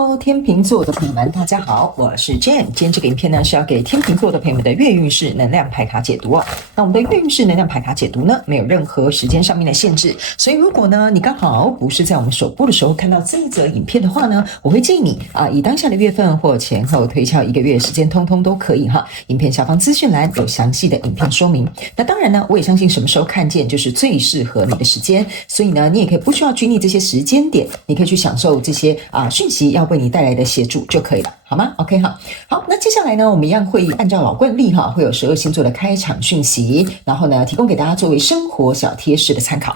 Hello， 天秤座的朋友們，大家好，我是 Jane。今天這個影片呢是要給天秤座的朋友們的月運勢能量牌卡解讀哦。那我們的月運勢能量牌卡解讀呢，沒有任何時間上面的限制，所以如果呢你剛好不是在我們首播的時候看到這一則影片的話呢，我會建議你以當下的月份或前後推敲1個月的時間，通通都可以哈。影片下方資訊欄有詳細的影片說明。那當然呢，我也相信什麼時候看見就是最適合你的時間，所以呢，你也可以不需要拘泥這些時間點，你可以去享受這些訊息要為你帶來的協助就可以了，好嗎 ？OK 哈，好，那接下來呢，我們一樣會按照老慣例哈，會有12星座的開場訊息，然後呢，提供給大家作為生活小貼士的參考。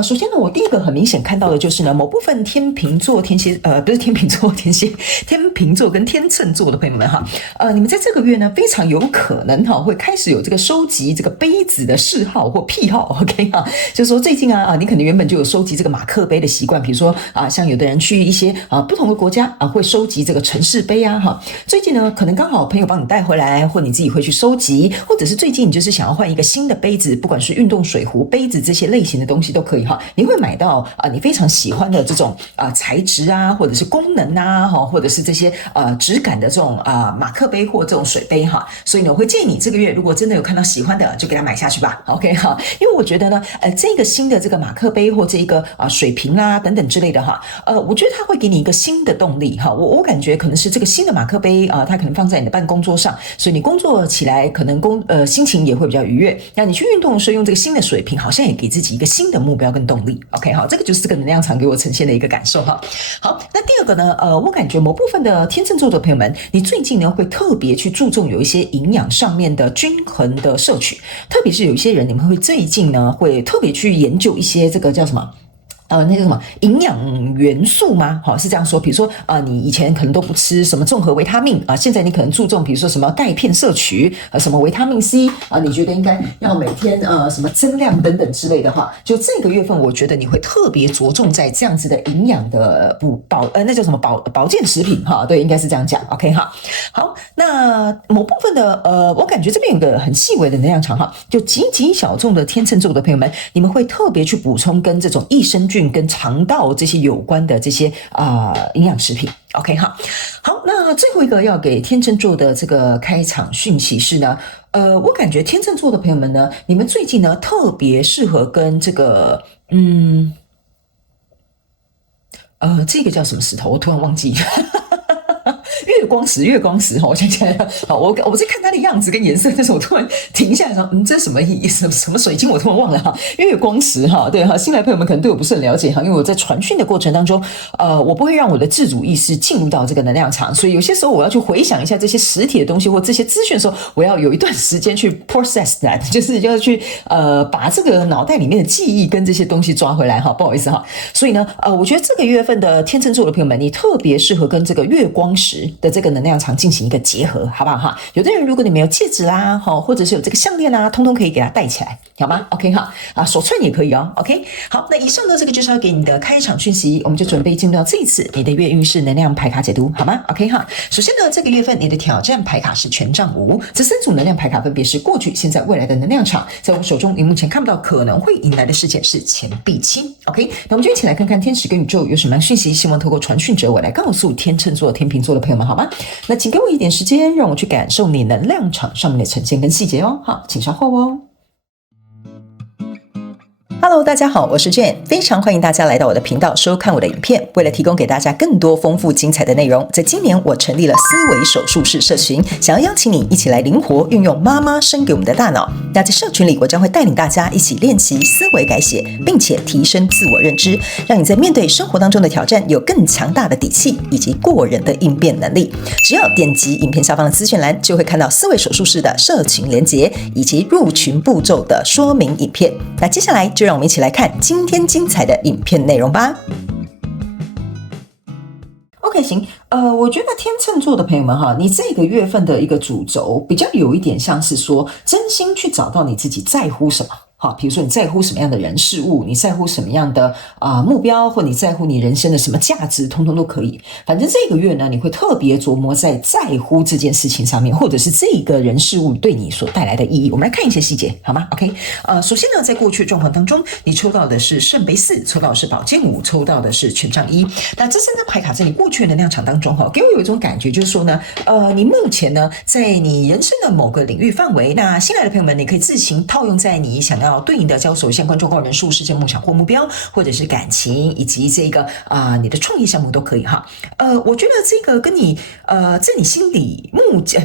首先呢，我第一個很明顯看到的就是呢，某部分天秤座跟天秤座的朋友們哈，你們在這個月呢，非常有可能哈，會開始有這個收集這個杯子的嗜好或癖好 ，OK 哈，就是說最近你可能原本就有收集這個馬克杯的習慣，比如說像有的人去一些不同的國家會收集這個城市杯哈。最近呢，可能剛好朋友幫你帶回來，或你自己會去收集，或者是最近你就是想要換一個新的杯子，不管是運動水壺、杯子這些類型的東西都可以哈。你會買到你非常喜歡的這種材質或者是功能或者是這些質感的這種馬克杯或這種水杯哈。所以呢，我會建議你這個月如果真的有看到喜歡的，就給它買下去吧。OK 哈，因為我覺得呢，這個新的這個馬克杯或這個水瓶等等之類的哈，我覺得它會給你一個新的動力哈。我感覺可能是這個新的馬克杯它可能放在你的辦公桌上，所以你工作起來可能心情也会比較愉悅。那你去運動的時候用這個新的水瓶，好像也給自己一個新的目標跟動力。OK 好，這個就是這個能量場給我呈現的一個感受哈。好，那第二個呢，我感覺某部分的天秤座的朋友們，你最近呢會特別去注重有一些營養上面的均衡的攝取，特別是有一些人你們會最近呢會特別去研究一些這個叫什麼？那個什麼營養元素嗎？好，是這樣說。比如說你以前可能都不吃什麼綜合維他命現在你可能注重比如說什麼鈣片攝取什麼維他命 C 你覺得應該要每天什麼增量等等之類的哈。就這個月份，我覺得你會特別着重在這樣子的營養的那叫什麼保健食品哈。對，應該是這樣講。OK 哈。好，那某部分的我感覺這邊有個很細微的能量場哈，就極小眾的天秤座的朋友們，你們會特別去補充跟這種益生菌跟腸道這些有關的這些營養食品 OK 哈。好，那最後一個要給天秤座的這個開場訊息是呢，我感覺天秤座的朋友們呢，你們最近呢特別適合跟這個這個叫什麼石頭，我突然忘記月光石我想起來了。好，我在看它的樣子跟顏色，但是我突然停下來說，這是什麼意思？什麼水晶？我突然忘了哈。月光石哈，對哈，新來朋友們可能对我不是很了解哈，因为我在傳訊的過程當中，我不會讓我的自主意識進入到這個能量場，所以有些時候我要去回想一下這些實體的東西或這些資訊的時候，我要有一段時間去 process that， 就是要去把這個腦袋裡面的記憶跟這些東西抓回來哈，不好意思哈。所以呢，我覺得這個月份的天秤座的朋友們，你特別適合跟這個月光石的這個能量場進行一個結合，好不好哈？有的人如果你沒有戒指啦，或者是有這個項鏈啦，通通可以給它戴起來，好嗎 ？OK 哈，手串也可以哦。OK， 好，那以上呢，這個就是要給你的開場訊息，我們就準備進入到這一次你的月運勢能量牌卡解讀，好嗎 ？OK 哈，首先呢，這個月份你的挑戰牌卡是權杖5，這3組能量牌卡分別是過去、現在、未來的能量場，在我手中，你目前看不到可能會迎來的事件是錢幣7。OK， 那我們就一起來看看天使跟宇宙有什麼樣訊息，希望透過傳訊者我來告訴天秤座、天秤座的朋友們，好嗎？那請給我一點時間，讓我去感受你能量場上面的呈現跟細節哦。好，請稍後哦。Hello， 大家好，我是 Jane， 非常歡迎大家來到我的頻道收看我的影片。為了提供給大家更多豐富精彩的內容，在今年我成立了思維手術室社群，想要邀請你一起來靈活運用媽媽生給我們的大腦。那在社群裡，我將會帶領大家一起練習思維改寫，並且提升自我認知，讓你在面對生活當中的挑戰有更強大的底氣以及過人的應變能力。只要點擊影片下方的資訊欄，就會看到思維手術室的社群連結以及入群步驟的說明影片。那接下來就讓我們一起來看今天精彩的影片內容吧。OK， 行，我覺得天秤座的朋友們哈，你這個月份的一個主軸比較有一點像是說，真心去找到你自己在乎什麼。好，比如說你在乎什麼樣的人事物，你在乎什麼樣的目標，或你在乎你人生的什麼價值，通通都可以。反正這個月呢，你會特別琢磨在乎這件事情上面，或者是這個人事物對你所帶來的意義。我們來看一些細節，好嗎 ？OK， 首先呢，在過去的狀況當中，你抽到的是聖杯4，抽到的是寶劍5，抽到的是權杖1。那這3張牌卡在你過去的能量場當中，給我有一種感覺，就是說呢，你目前呢，在你人生的某個領域範圍，那新來的朋友們，你可以自行套用在你想要對應的交手相關狀況、人數、事件、夢想或目標，或者是感情，以及這個你的創業項目都可以哈。我覺得這個跟你在你心裡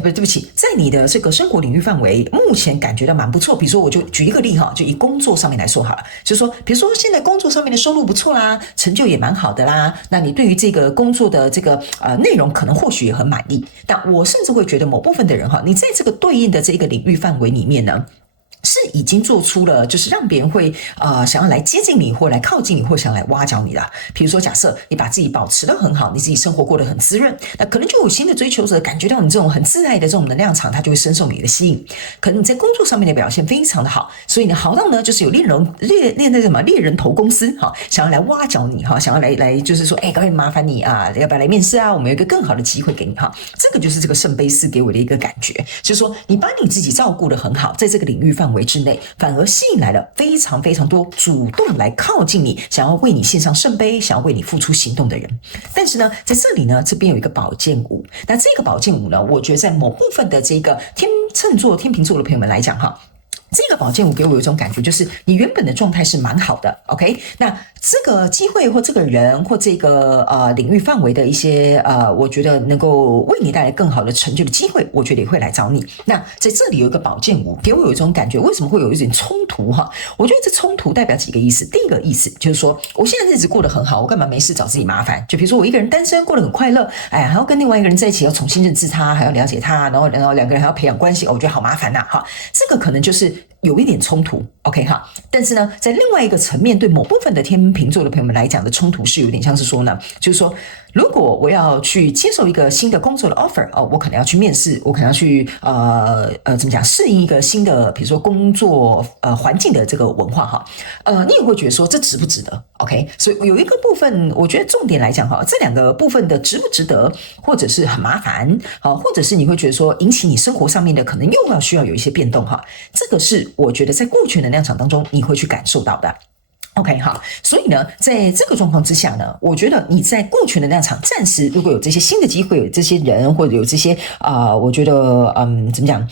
對不起，在你的這個生活領域範圍，目前感覺到蠻不錯。比如說，我就舉一個例哈，就以工作上面來說好了，就是說，比如說現在工作上面的收入不錯啦，成就也蠻好的啦，那你對於這個工作的這個內容，可能或許也很滿意。但我甚至會覺得某部分的人哈，你在這個對應的這個領域範圍裡面呢，是已經做出了，就是讓別人會想要來接近你，或來靠近你，或想來挖角你了。比如說，假設你把自己保持得很好，你自己生活過得很滋潤，那可能就有新的追求者感覺到你這種很自愛的這種能量場，他就會深受你的吸引。可能你在工作上面的表現非常的好，所以呢，好到呢，就是有獵人頭公司哈，想要來挖角你哈，想要來就是說，可不可以麻煩你啊，要不要來面試啊？我們有一個更好的機會給你哈。這個就是這個聖杯4給我的一個感覺，就是說你把你自己照顧得很好，在這個領域範圍之內，反而吸引來了非常非常多主動來靠近你，想要為你獻上聖杯，想要為你付出行動的人。但是呢，在這裡呢，這邊有一個寶劍5，那這個寶劍5呢，我覺得在某部分的這個天秤座、天秤座的朋友們來講哈，這個寶劍5給我有一種感覺，就是你原本的狀態是蠻好的 ，OK？ 那這個機會或這個人或這個領域範圍的一些我覺得能夠為你帶來更好的成就的機會，我覺得也會來找你。那在這裡有一個寶劍5，給我有一種感覺，為什麼會有一點衝突哈？我覺得這衝突代表幾個意思。第一個意思就是說，我現在日子過得很好，我幹嘛沒事找自己麻煩？就比如說我一個人單身過得很快樂，還要跟另外一個人在一起，要重新認識他，還要了解他，然後兩個人還要培養關係，我覺得好麻煩吶哈。這個可能就是有一點衝突 ，OK 哈。但是呢，在另外一個層面，對某部分的天秤座的朋友們來講的衝突是有點像是說呢，就是說，如果我要去接受一個新的工作的 offer 我可能要去面試，我可能要去怎麼講，適應一個新的，比如說工作環境的這個文化哈，你也會覺得說這值不值得 ？OK， 所以有一個部分，我覺得重點來講哈，這兩個部分的值不值得，或者是很麻煩或者是你會覺得說引起你生活上面的可能又要需要有一些變動哈，這個是我覺得在過去能量場當中你會去感受到的。OK 好，所以呢，在這個狀況之下呢，我覺得你在過去的能量場暫時如果有這些新的機會，有這些人或者有這些我覺得怎麼講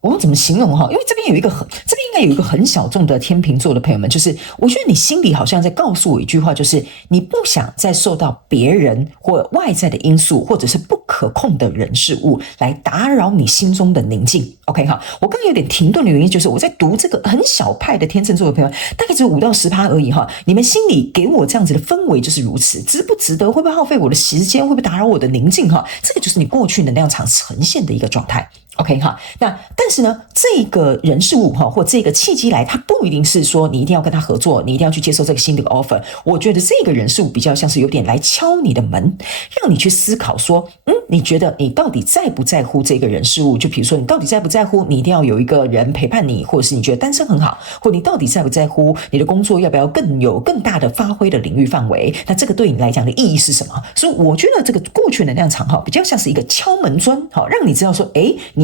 我要怎麼形容哈？因為這邊應該有一個很小眾的天秤座的朋友們，就是我覺得你心裡好像在告訴我一句話，就是你不想再受到別人或外在的因素，或者是不可控的人事物來打擾你心中的寧靜。OK 哈，我剛剛有點停頓的原因就是我在讀這個很小派的天秤座的朋友，大概只有5到10%而已哈。你們心裡給我這樣子的氛圍就是如此，值不值得？會不會耗費我的時間？會不會打擾我的寧靜？哈，這個就是你過去能量場呈現的一個狀態。OK 哈，那但是呢，這個人事物或這個契機來，它不一定是說你一定要跟他合作，你一定要去接受這個新的 offer。我覺得這個人事物比較像是有點來敲你的門，讓你去思考說，你覺得你到底在不在乎這個人事物？就比如說你到底在不在乎你一定要有一個人陪伴你，或者是你覺得單身很好，或你到底在不在乎你的工作要不要更大的發揮的領域範圍？那這個對你來講的意義是什麼？所以我覺得這個過去能量場比較像是一個敲門磚，讓你知道說，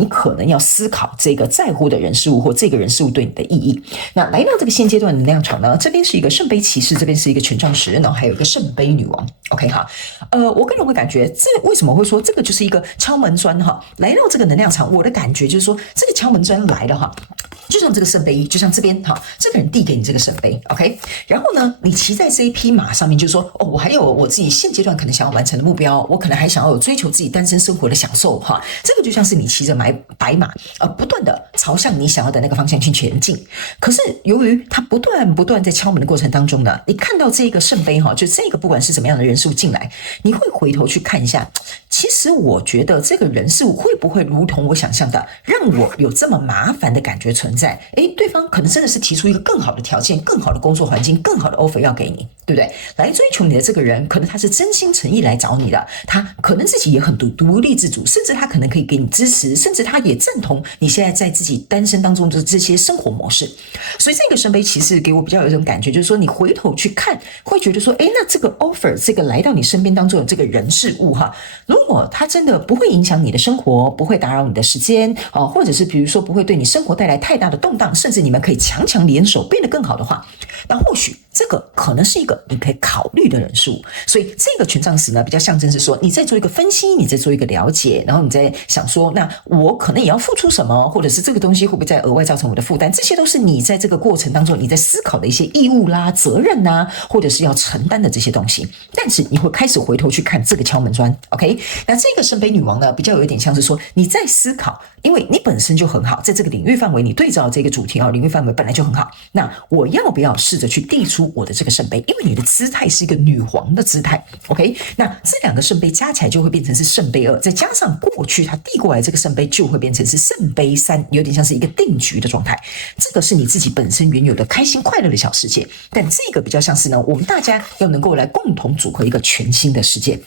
你可能要思考這個在乎的人事物或這個人事物對你的意義。那來到這個現階段的能量場呢，這邊是一個聖杯騎士，這邊是一個權杖10，然後還有一個聖杯女王。OK 哈，我個人會感覺這為什麼會說這個就是一個敲門磚哈？來到這個能量場，我的感覺就是說這個敲門磚來了哈，就像這個聖杯，就像這邊哈，這個人遞給你這個聖杯 ，OK， 然後呢，你騎在這一匹馬上面，就是說我還有我自己現階段可能想要完成的目標，我可能還想要有追求自己單身生活的享受哈，這個就像是你騎着白馬不斷的朝向你想要的那個方向去前進。可是由於他不斷在敲門的過程當中呢，你看到這個聖杯哈，就這個不管是什麼樣的人事物進來，你會回頭去看一下，其實我覺得這個人事物會不會如同我想象的，讓我有這麼麻煩的感覺存在。在，對方可能真的是提出一個更好的條件、更好的工作環境、更好的 offer 要給你，對不對？來追求你的這個人，可能他是真心誠意來找你的，他可能自己也很獨立自主，甚至他可能可以給你支持，甚至他也贊同你現在在自己單身當中的這些生活模式。所以這個聖杯騎士給我比較有一種感覺，就是說你回頭去看，會覺得說，那這個 offer， 這個來到你身邊當中的這個人事物哈，如果他真的不會影響你的生活，不會打擾你的時間啊，或者是比如說不會對你生活帶來太大的動盪，甚至你們可以強強聯手變得更好的話，那或許這個可能是一個你可以考慮的人事物。所以這個權杖十呢，比較象徵是說你在做一個分析，你在做一個了解，然後你在想說，那我可能也要付出什麼，或者是這個東西會不會再額外造成我的負擔，這些都是你在這個過程當中你在思考的一些義務啦、責任啦，或者是要承擔的這些東西。但是你會開始回頭去看這個敲門磚 ，OK？ 那這個聖杯女王呢，比較有一點像是說你在思考，因為你本身就很好，在這個領域範圍，你對照這個主題領域範圍本來就很好。那我要不要試着去遞出我的這個聖杯？因為你的姿態是一個女皇的姿態 ，OK？ 那這兩個聖杯加起來就會變成是聖杯2，再加上過去他遞過來這個聖杯，就會變成是聖杯3，有點像是一個定局的狀態。這個是你自己本身原有的開心快樂的小世界，但這個比較像是呢，我們大家要能夠來共同組合一個全新的世界。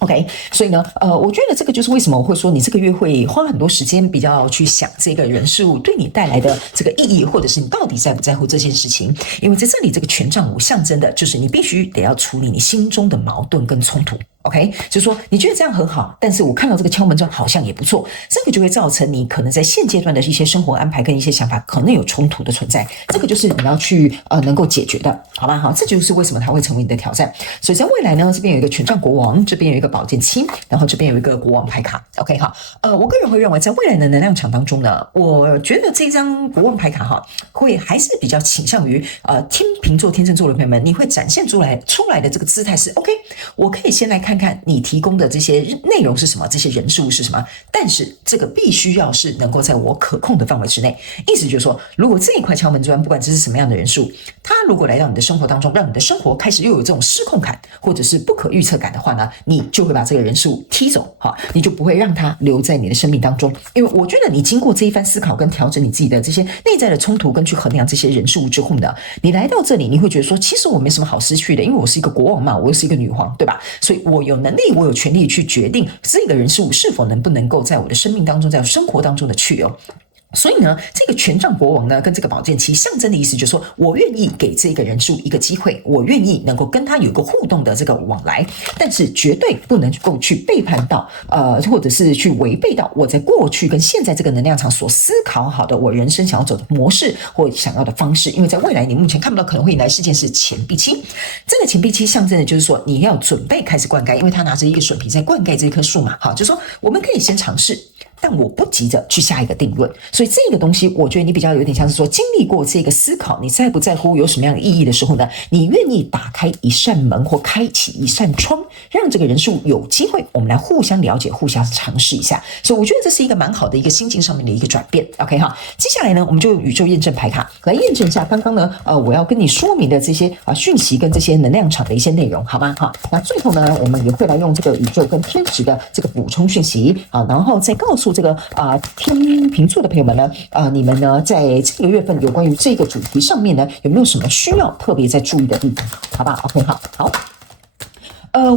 OK， 所以呢，我覺得這個就是為什麼我會說你這個月會花很多時間比較去想這個人事物對你帶來的這個意義，或者是你到底在不在乎這件事情。因為在這裡這個權杖5象徵的就是你必須得要處理你心中的矛盾跟衝突。OK， 就是說你覺得這樣很好，但是我看到這個敲門磚好像也不錯，這個就會造成你可能在現階段的一些生活安排跟一些想法可能有衝突的存在，這個就是你要去能夠解決的，好吧？好，這就是為什麼它會成為你的挑戰。所以在未來呢，這邊有一個權杖國王，這邊有一個寶劍7，然後這邊有一個國王牌卡。OK， 好，我個人會認為在未來的能量場當中呢，我覺得這張國王牌卡哈會還是比較傾向於天秤座、天秤座的朋友們，你會展現出來的這個姿態是 OK， 我可以先來看看你提供的這些內容是什麼，這些人事物是什麼，但是這個必須要是能夠在我可控的範圍之內。意思就是說，如果這一塊敲門磚，不管這是什麼樣的人事物，它如果來到你的生活當中，讓你的生活開始又有這種失控感，或者是不可預測感的話呢，你就會把這個人事物踢走，你就不會讓它留在你的生命當中。因為我覺得你經過這一番思考跟調整你自己的這些內在的衝突，跟去衡量這些人事物之後呢，你來到這裡，你會覺得說，其實我沒什麼好失去的，因為我是一個國王嘛，我又是一個女皇，對吧？所以我有能力，我有權利去決定這個人事物是否能不能夠在我的生命當中，在我生活當中的去留。所以呢，這個權杖國王呢，跟這個寶劍7象徵的意思就是說，我願意給這個人事物一個機會，我願意能夠跟他有一個互動的這個往來，但是絕對不能夠去背叛到或者是去違背到我在過去跟現在這個能量場所思考好的我人生想要走的模式或想要的方式。因為在未來你目前看不到可能會引來事件是錢幣7，這個錢幣7象徵的就是說你要準備開始灌溉，因為他拿着一個水瓶在灌溉這棵樹嘛，好，就是說我們可以先嘗試，但我不急着去下一個定論。所以這個東西我覺得你比較有點像是說，經歷過這個思考，你在不在乎有什麼樣的意義的時候呢，你願意打開一扇門或開啟一扇窗，讓這個人事物有機會我們來互相了解，互相嘗試一下。所以我覺得這是一個蠻好的一個心境上面的一個轉變。 OK 哈，接下來呢，我們就用宇宙驗證牌卡來驗證一下剛剛呢我要跟你說明的這些訊息跟這些能量場的一些內容，好吧？好，那最後呢，我們也会來用這個宇宙跟天使的這個補充訊息然後再告訴這個天秤座的朋友們呢你們呢在這個月份有關於這個主題上面呢，有沒有什麼需要特別在注意的地方？好吧 ，OK， 好。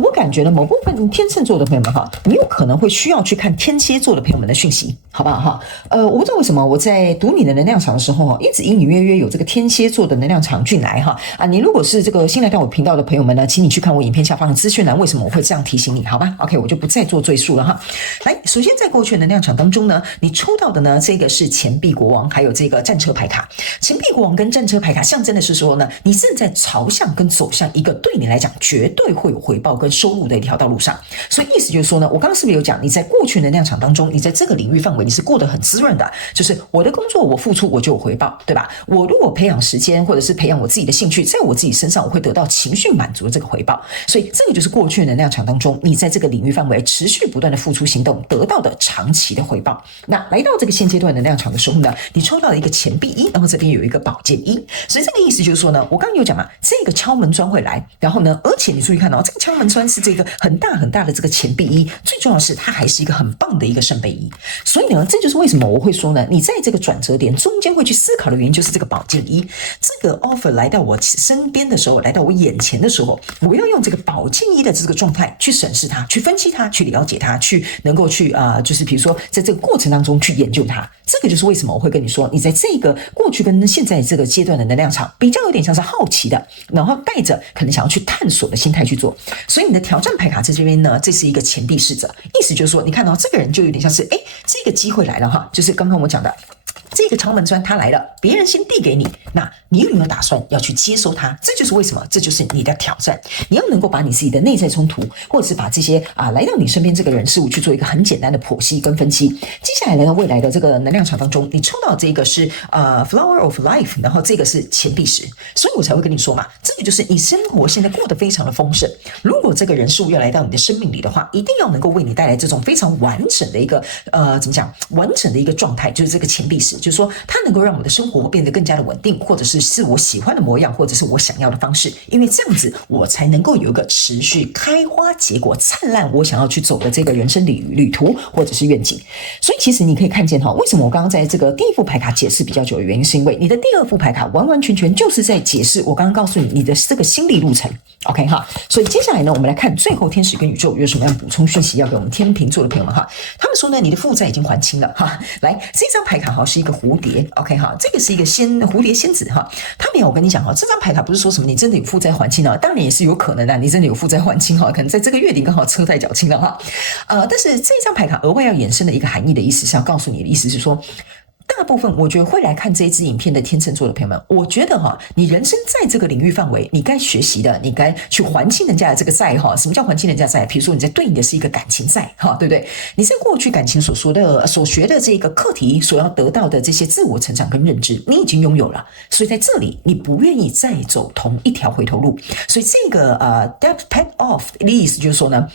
我感覺呢，某部分天秤座的朋友們哈，你有可能會需要去看天蠍座的朋友們的訊息，好不好哈？我不知道為什麼我在讀你的能量場的時候一直隱隱約約有這個天蠍座的能量場進來哈你如果是這個新來到我頻道的朋友們呢，請你去看我影片下方的資訊欄，為什麼我會這樣提醒你？好吧 ，OK， 我就不再做贅述了哈。來，首先在過去的能量場當中呢，你抽到的呢，這個是錢幣國王，還有這個戰車牌卡。錢幣國王跟戰車牌卡象徵的是說呢，你正在朝向跟走向一個對你來講絕對會有回報跟收入的一條道路上，所以意思就是說呢，我剛剛是不是有講，你在過去能量場當中，你在這個領域範圍你是過得很滋潤的，就是我的工作我付出我就有回報，對吧？我如果培養時間或者是培養我自己的興趣，在我自己身上我會得到情緒滿足的這個回報，所以這個就是過去能量場當中你在這個領域範圍持續不斷的付出行動得到的長期的回報。那來到這個現階段能量場的時候呢，你抽到了一個錢幣1，然後這邊有一個寶劍1，所以這個意思就是說呢，我剛剛有講嘛，這個敲門磚會來，然後呢，而且你注意看這個敲門磚是這個很大很大的這個錢幣一，最重要的是它還是一個很棒的一個聖杯一。所以呢，這就是為什麼我會說呢，你在這個轉折點中間會去思考的原因，就是這個寶劍一這個 offer 來到我身邊的時候，來到我眼前的時候，我要用這個寶劍一的這個狀態去審視它，去分析它，去了解它，去能夠去就是比如說在這個過程當中去研究它。這個就是為什麼我會跟你說，你在這個過去跟現在這個階段的能量場比較有點像是好奇的，然後帶着可能想要去探索的心態去做。所以你的挑戰牌卡在這邊呢，這是一個錢幣侍者，意思就是說，你看到這個人就有點像是，這個機會來了哈，就是剛剛我講的。這個敲門磚它來了，別人先遞給你，那你有沒有打算要去接收它？這就是為什麼，這就是你的挑戰。你要能夠把你自己的內在衝突，或者是把這些來到你身邊這個人事物去做一個很簡單的剖析跟分析。接下來來到未來的這個能量場當中，你抽到這個是Flower of Life， 然後這個是錢幣十，所以我才會跟你說嘛，這個就是你生活現在過得非常的豐盛。如果這個人事物要來到你的生命裡的話，一定要能夠為你帶來這種非常完整的一個怎麼講，完整的一個狀態，就是這個錢幣十。就是說，它能夠讓我的生活變得更加的穩定，或者是我喜歡的模樣，或者是我想要的方式，因為這樣子我才能夠有一個持續開花結果、燦爛我想要去走的這個人生旅途或者是願景。所以其實你可以看見哈，為什麼我剛剛在這個第一副牌卡解釋比較久的原因，是因為你的第二副牌卡完完全全就是在解釋我剛剛告訴你的這個心理路程。OK 哈，所以接下來呢，我們來看最後天使跟宇宙有什麼樣補充訊息要給我們天秤座的朋友們哈。他們說呢，你的負債已經還清了哈。來，這張牌卡哈是一個蝴蝶 ，OK 哈，這個是一個蝴蝶仙子哈。他沒有，我跟你講哈，這張牌卡不是說什麼你真的有負債還清了，當然也是有可能的，你真的有負債還清哈，可能在這個月底剛好車貸繳清了哈。但是這張牌卡額外要衍生的一個含義的意思是要告訴你的意思是說，大部分我覺得會來看這一支影片的天秤座的朋友們，我覺得哈，你人生在這個領域範圍，你該學習的，你該去還清人家的這個債哈。什麼叫還清人家債？比如說你在對應的是一個感情債哈，對不對？你在過去感情所學的這個課題，所要得到的這些自我成長跟認知，你已經擁有了，所以在這裡你不願意再走同一條回頭路，所以這個debt paid off 的意思就是說呢，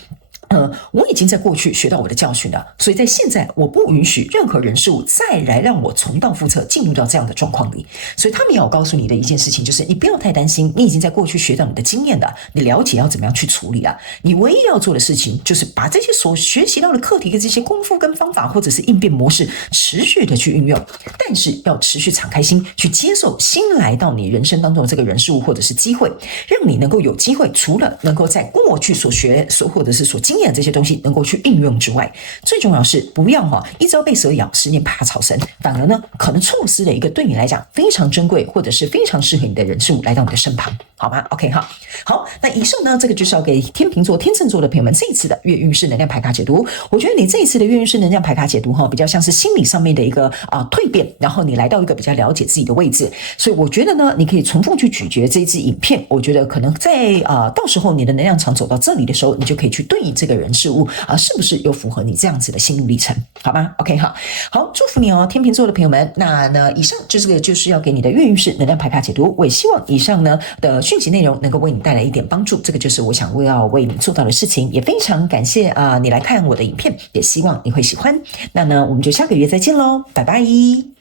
我已經在過去學到我的教訓了，所以在現在我不允許任何人事物再來讓我重蹈覆轍，進入到這樣的狀況裡。所以他們要告訴你的一件事情就是，你不要太擔心，你已經在過去學到你的經驗了，你了解要怎麼樣去處理了。你唯一要做的事情就是把這些所學習到的課題跟這些功夫跟方法或者是應變模式持續的去運用，但是要持續敞開心去接受新來到你人生當中的這個人事物或者是機會，讓你能夠有機會，除了能夠在過去所學或者是所經驗這些東西能夠去應用之外，最重要是不要一朝被蛇咬，10年怕草繩，反而呢可能錯失了一個對你來講非常珍貴或者是非常適合你的人事物來到你的身旁，好嗎 ？OK 哈，好，那以上呢這個就是要給天秤座、天秤座的朋友們這一次的月運勢能量牌卡解讀。我覺得你這一次的月運勢能量牌卡解讀比較像是心理上面的一個蛻變，然後你來到一個比較了解自己的位置，所以我覺得呢你可以重複去咀嚼這一支影片，我覺得可能在到時候你的能量場走到這裡的時候，你就可以去對應這個人事物是不是有符合你這樣子的心路歷程，好嗎 ？OK 好，祝福你哦，天秤座的朋友們。那呢，以上就是要給你的月運勢能量牌卡解讀。我也希望以上呢的訊息內容能夠為你帶來一點幫助，這個就是我想要為你做到的事情。也非常感謝你來看我的影片，也希望你會喜歡。那呢，我們就下個月再見嘍，拜拜。